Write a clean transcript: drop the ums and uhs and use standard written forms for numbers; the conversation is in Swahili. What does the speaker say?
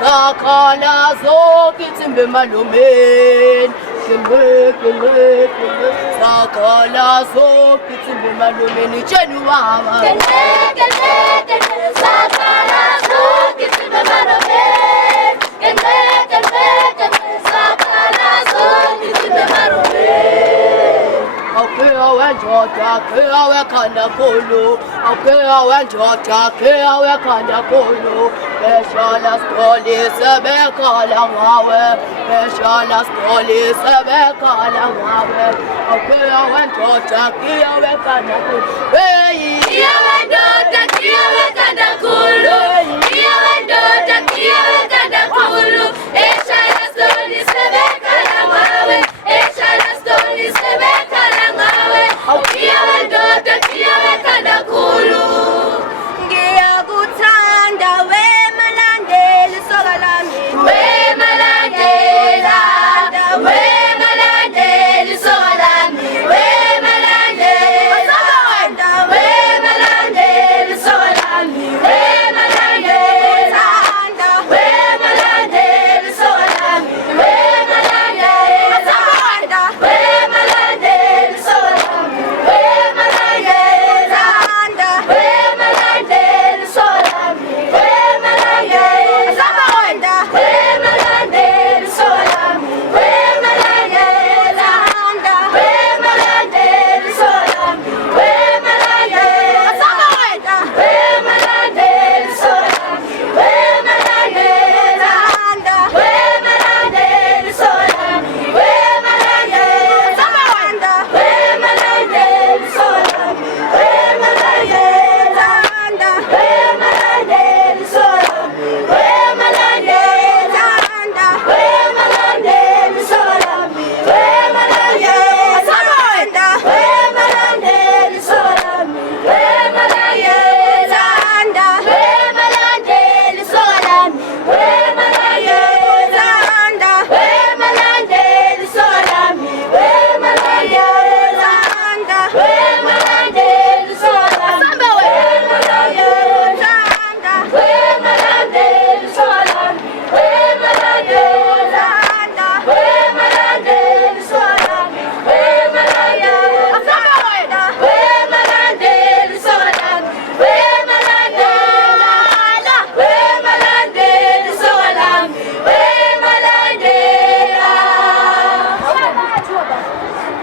Sakala zokitimbe malumen. Sakala zokitimbe malumen. Chenuama. Sakala zokitimbe malumen. Sakala zokitimbe malumen. Akeawe Georgia, akeawe Kanakolo, akeawe Georgia, akeawe Kanakolo. Peshala stoli sebe kalamawe, peshala stoli sebe kalamawe. Akeawe Georgia, akeawe Kanakolo. Hey, Akeawe Georgia, akeawe